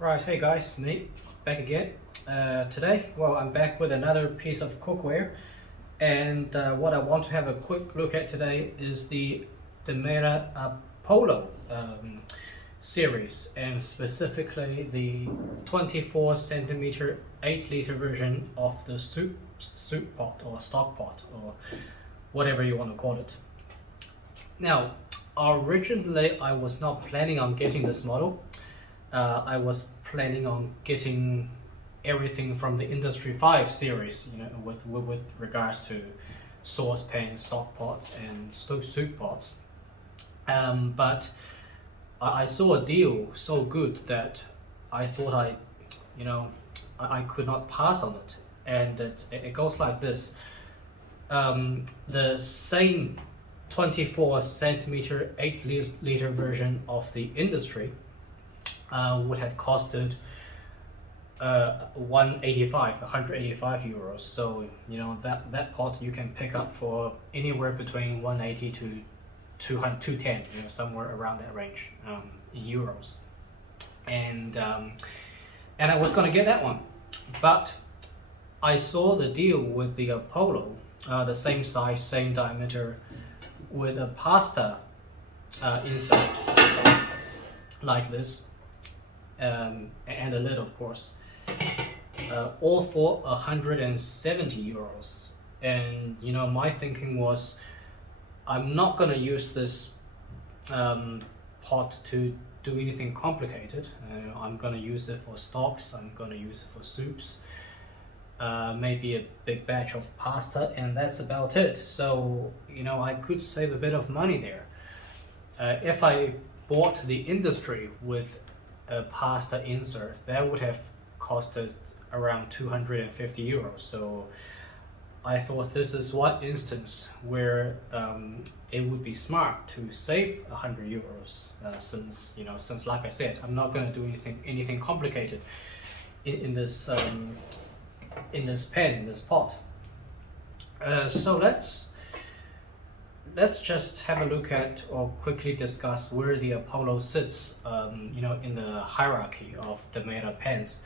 Right, hey guys, Nate back again. Today, I'm back with another piece of cookware, and what I want to have a quick look at today is the Demeyere Apollo series, and specifically the 24 centimeter 8-liter version of the soup pot or stock pot or whatever you want to call it. Now, originally I was not planning on getting this model. I was planning on getting everything from the Industry 5 series, with regards to saucepans, stock pots, and soup pots. But I saw a deal so good that I thought I could not pass on it, and it goes like this. The same 24 centimeter 8-liter version of the Industry would have costed 185 euros. So that pot you can pick up for anywhere between 180 to 210, somewhere around that range in euros. And I was gonna get that one, but I saw the deal with the Apollo, the same size, same diameter, with a pasta insert like this. And a lid, of course, all for 170 euros. And my thinking was, I'm not gonna use this pot to do anything complicated. I'm gonna use it for stocks, I'm gonna use it for soups, maybe a big batch of pasta, and that's about it. So I could save a bit of money there. If I bought the Industry with a pasta insert, that would have costed around 250 euros. So I thought this is one instance where it would be smart to save 100 euros, since like I said, I'm not going to do anything complicated in this pot. So let's just have a look at or quickly discuss where the Apollo sits, in the hierarchy of Demeyere pans.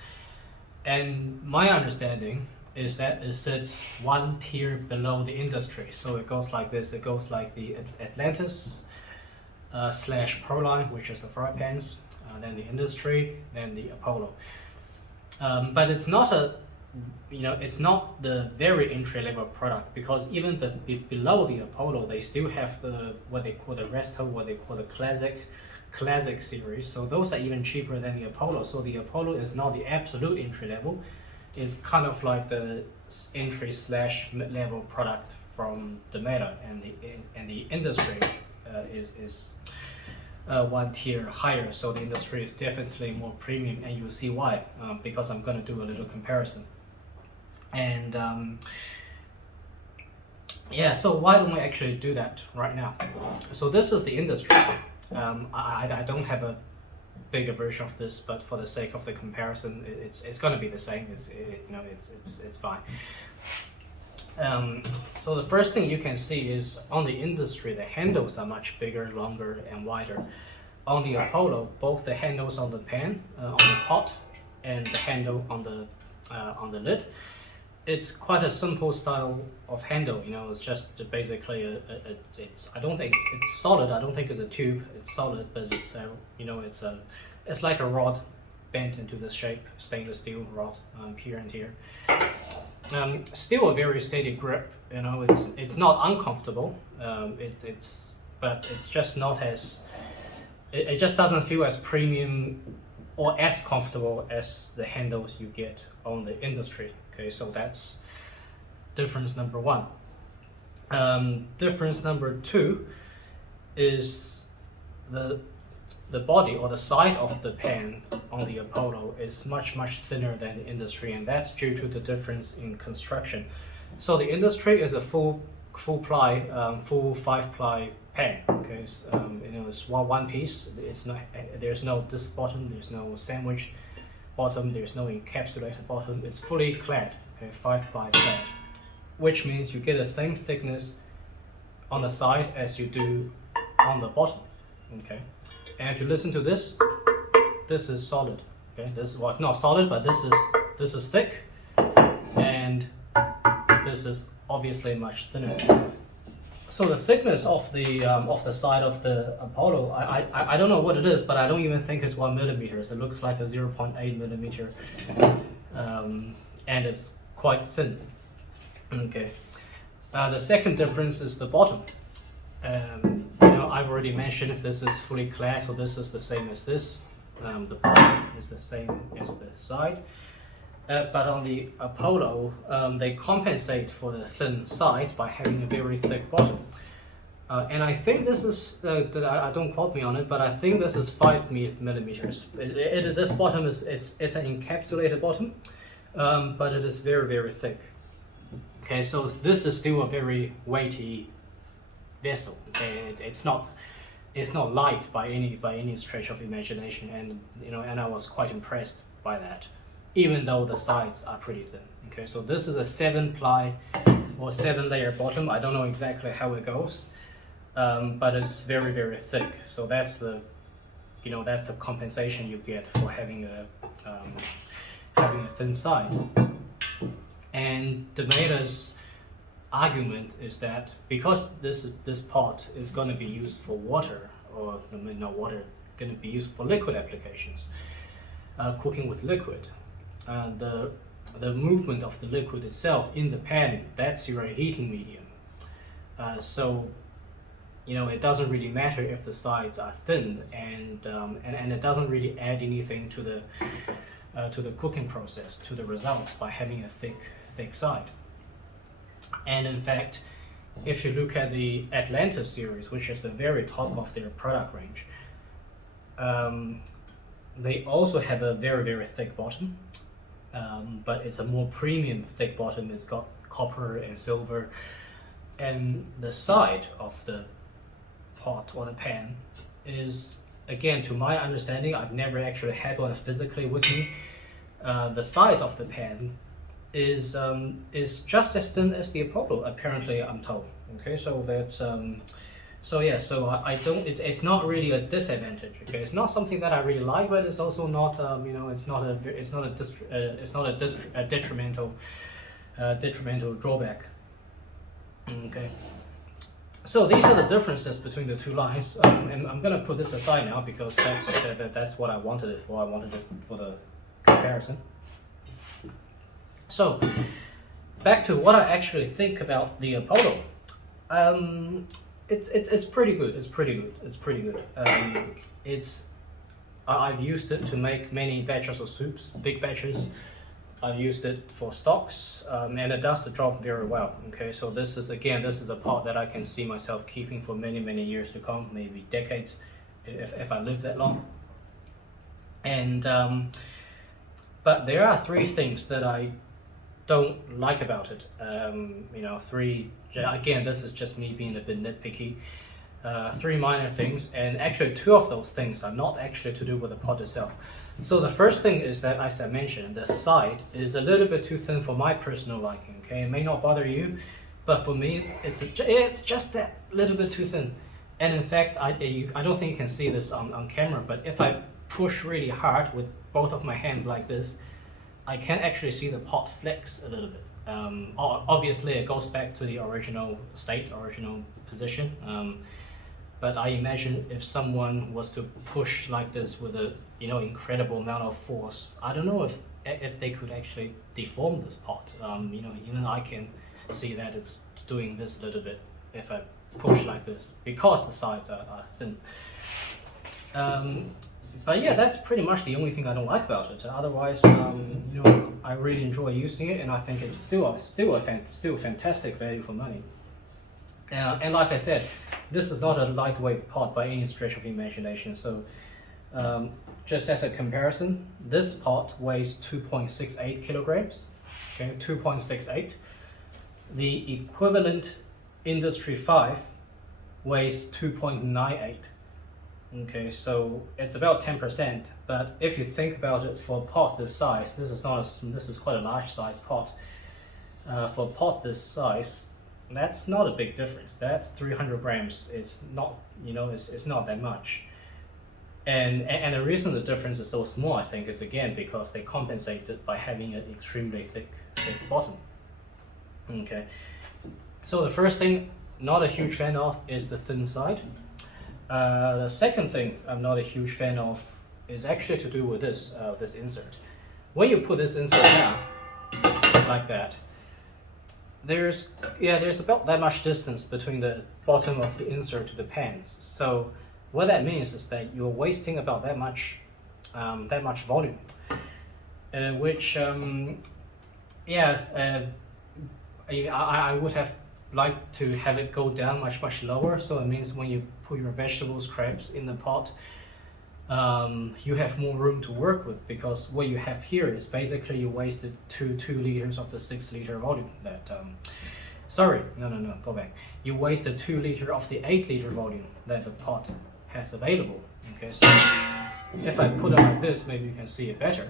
And my understanding is that it sits one tier below the Industry. So it goes like this. It goes like the Atlantis slash Proline, which is the fry pans, then the Industry, then the Apollo. But it's not it's not the very entry-level product, because even below the Apollo, they still have what they call the Resto, what they call the classic series. So those are even cheaper than the Apollo. So the Apollo is not the absolute entry level. It's kind of like the entry slash mid-level product from Demeyere, and the Industry is one tier higher. So the Industry is definitely more premium, and you'll see why, because I'm going to do a little comparison. And so why don't we actually do that right now? So this is the Industry. I don't have a bigger version of this, but for the sake of the comparison, it's going to be the same. It's fine. So the first thing you can see is on the Industry, the handles are much bigger, longer, and wider. On the Apollo, both the handles on the pan, on the pot, and the handle on the lid, it's quite a simple style of handle. It's just basically I don't think it's solid. I don't think it's a tube. It's solid, but it's like a rod bent into this shape, stainless steel rod, here and here. Still a very steady grip. It's not uncomfortable. But it's just not as it just doesn't feel as premium or as comfortable as the handles you get on the Industry. Okay, so that's difference number one. Difference number two is the body or the side of the pan on the Apollo is much thinner than the Industry, and that's due to the difference in construction. So the Industry is a full ply, full 5-ply pan. Okay, it's one piece. There's no disc bottom. There's no sandwich bottom. There's no encapsulated bottom. It's fully clad. Okay, 5-ply clad, which means you get the same thickness on the side as you do on the bottom. Okay, and if you listen to this is solid. Okay, this is, well, it's not solid, but this is thick, and this is obviously much thinner. So the thickness of the side of the Apollo, I don't know what it is, but I don't even think it's 1 millimeter. It looks like a 0.8 millimeter, and it's quite thin. Okay. The second difference is the bottom. I've already mentioned this is fully clad, so this is the same as this. The bottom is the same as the side. But on the Apollo, they compensate for the thin side by having a very thick bottom. And I think this is, I don't quote me on it, but I think this is 5 millimeters. This bottom is it's an encapsulated bottom, but it is very, very thick. Okay, so this is still a very weighty vessel. Okay, it's not light by any stretch of imagination, and I was quite impressed by that, even though the sides are pretty thin. Okay, so this is a 7-ply or 7-layer bottom. I don't know exactly how it goes, but it's very, very thick. So that's the compensation you get for having a thin side. And Demeyere's argument is that because this pot is going to be used for water, or not water, going to be used for liquid applications, cooking with liquid, the movement of the liquid itself in the pan, that's your heating medium. So it doesn't really matter if the sides are thin, and it doesn't really add anything to the cooking process, to the results, by having a thick side. And in fact, if you look at the Atlanta series, which is the very top of their product range, they also have a very, very thick bottom, but it's a more premium thick bottom. It's got copper and silver, and the side of the pot or the pan is, again, to my understanding, I've never actually had one physically with me, the sides of the pan is just as thin as the Apollo, apparently, I'm told. Okay, so that's so I don't, it's not really a disadvantage. Okay, it's not something that I really like, but it's also not it's not a detrimental drawback. Okay, so these are the differences between the two lines, and I'm gonna put this aside now because that's what I wanted it for. I wanted it for the comparison. So, back to what I actually think about the Apollo. It's pretty good. It's pretty good. I've used it to make many batches of soups, big batches. I've used it for stocks, and it does the job very well. Okay, so this is a pot that I can see myself keeping for many years to come, maybe decades, if I live that long. And but there are 3 things that I don't like about it. 3, again, this is just me being a bit nitpicky. 3 minor things, and actually 2 of those things are not actually to do with the pot itself. So the first thing is that, as I mentioned, the side is a little bit too thin for my personal liking. Okay, it may not bother you, but for me, it's just that little bit too thin. And in fact, I don't think you can see this on camera, but if I push really hard with both of my hands like this, I can actually see the pot flex a little bit. Obviously, it goes back to the original state, original position. But I imagine if someone was to push like this with a incredible amount of force, I don't know if they could actually deform this pot. Even I can see that it's doing this a little bit if I push like this because the sides are thin. But yeah, that's pretty much the only thing I don't like about it. Otherwise, I really enjoy using it, and I think it's still fantastic value for money. And like I said, this is not a lightweight pot by any stretch of imagination. So, just as a comparison, this pot weighs 2.68 kilograms. Okay, 2.68. The equivalent Industry 5 weighs 2.98. Okay, so it's about 10%. But if you think about it, for a pot this size, this is quite a large size pot. For a pot this size, that's not a big difference. That 300 grams is not, it's not that much. And the reason the difference is so small, I think, is again because they compensate it by having an extremely thick bottom. Okay, so the first thing, not a huge fan of, is the thin side. The second thing I'm not a huge fan of is actually to do with this this insert. When you put this insert down like that, there's about that much distance between the bottom of the insert to the pan. So what that means is that you're wasting about that much volume, which yes, I would have liked to have it go down much lower. So it means when you put your vegetables, crabs in the pot, you have more room to work with, because what you have here is basically you wasted 2 liters of the 6 liter volume that sorry, no, go back. You wasted 2 liters of the 8 liter volume that the pot has available. Okay, so if I put it like this, maybe you can see it better.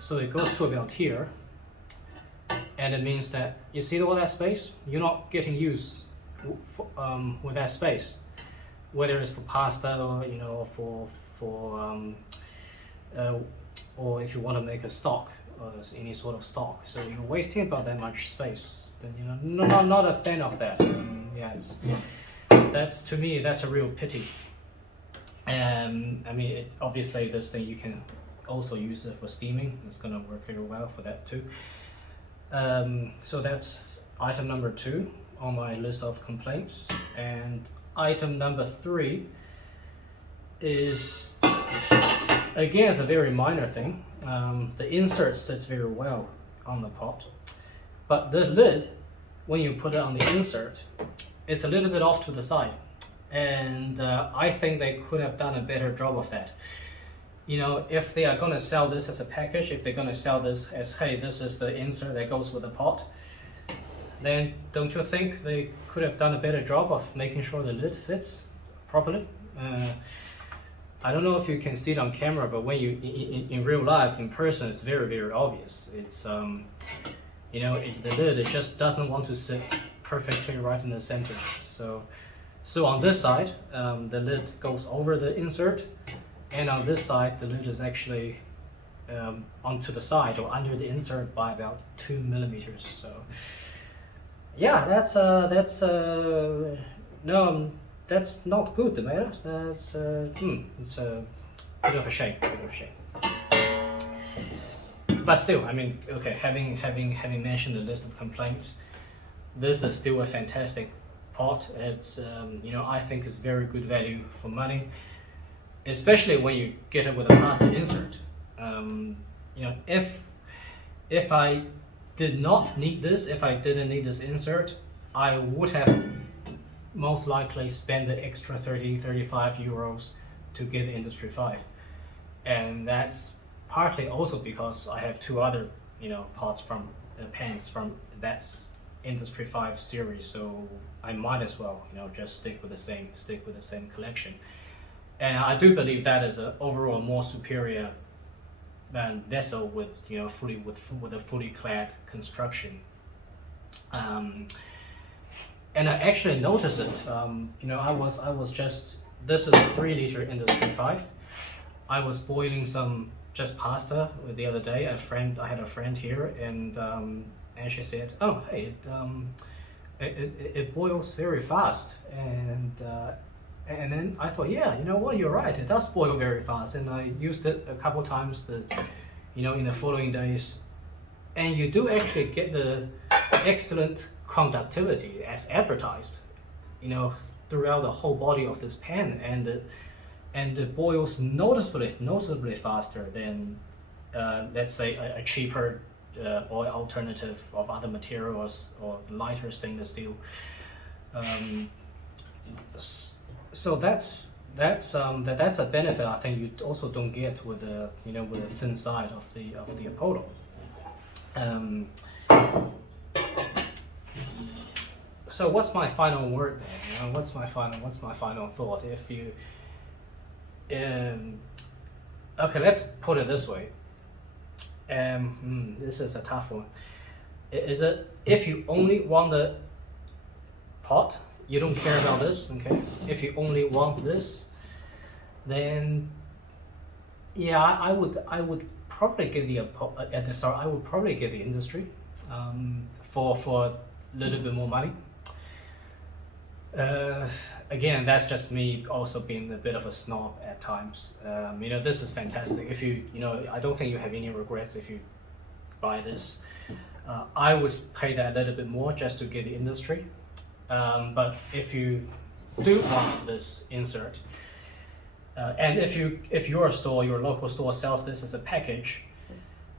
So it goes to about here, and it means that you see all that space, you're not getting used with that space, whether it's for pasta or or if you want to make a stock or any sort of stock. So you're wasting about that much space. Then not a fan of that. Yeah, that's to me that's a real pity. And I mean, obviously this thing you can also use it for steaming. It's gonna work very well for that too. So that's item number 2 on my list of complaints. And item number 3 is, again, it's a very minor thing. The insert sits very well on the pot, but the lid, when you put it on the insert, it's a little bit off to the side. And I think they could have done a better job of that. If they are going to sell this as a package, if they're going to sell this as, hey, this is the insert that goes with the pot, then don't you think they could have done a better job of making sure the lid fits properly? I don't know if you can see it on camera, but when you in real life, in person, it's very obvious. It's the lid, it just doesn't want to sit perfectly right in the center. So on this side, the lid goes over the insert, and on this side, the lid is actually onto the side or under the insert by about 2 millimeters. So yeah, that's not good, Demeyere. It's a bit of a shame. But still, I mean, okay, having mentioned the list of complaints, this is still a fantastic pot. It's I think it's very good value for money, especially when you get it with a plastic insert. If I did not need this, if I didn't need this insert, I would have most likely spent the extra 35 euros to get the Industry 5. And that's partly also because I have 2 other pots from pans from that's Industry 5 series, so I might as well just stick with the same collection. And I do believe that is an overall more superior vessel with with a fully clad construction. And I actually noticed it. I was just, this is a 3 liter Industry 5. I was boiling some just pasta the other day. I had a friend here, and she said, "Oh, hey, it boils very fast." And then I thought, yeah, you know what, you're right. It does boil very fast, and I used it a couple times in the following days, and you do actually get the excellent conductivity as advertised, throughout the whole body of this pan, and it boils noticeably faster than let's say a cheaper oil alternative of other materials or lighter stainless steel. So that's a benefit I think you also don't get with the with the thin side of the Apollo. So what's my final word then? What's my final thought? If you okay, let's put it this way. This is a tough one. Is it, if you only want the pot, you don't care about this, okay? If you only want this, then yeah, I would probably get I would probably get the industry for a little bit more money. Again, that's just me also being a bit of a snob at times. This is fantastic. If I don't think you have any regrets if you buy this. I would pay that a little bit more just to get the industry. But if you do want this insert, and if your local store sells this as a package,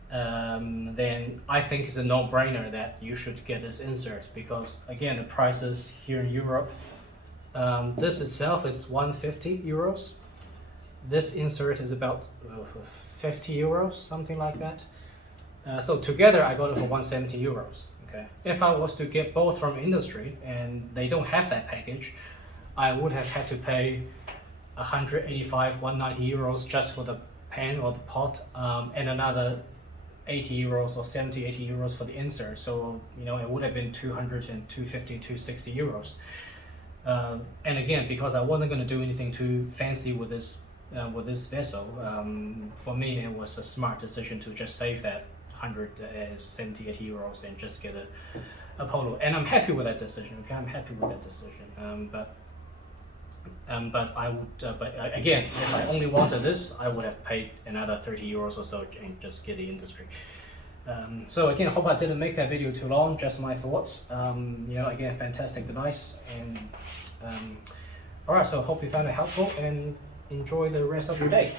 then I think it's a no-brainer that you should get this insert, because again, the prices here in Europe, this itself is 150 euros. This insert is about 50 euros, something like that. So together I got it for 170 euros. Okay. If I was to get both from industry and they don't have that package, I would have had to pay 185, 190 euros just for the pan or the pot, and another 80 euros or 70, 80 euros for the insert. So, it would have been 200 and 250, 260 euros. And again, because I wasn't going to do anything too fancy with this vessel, for me it was a smart decision to just save that 170, 80 euros and just get a Apollo. And I'm happy with that decision. Okay, I'm happy with that decision. But I would, but again, if I only wanted this, I would have paid another 30 euros or so and just get the industry. So again, I hope I didn't make that video too long, just my thoughts. Again, fantastic device. And all right, so hope you found it helpful and enjoy the rest of your day.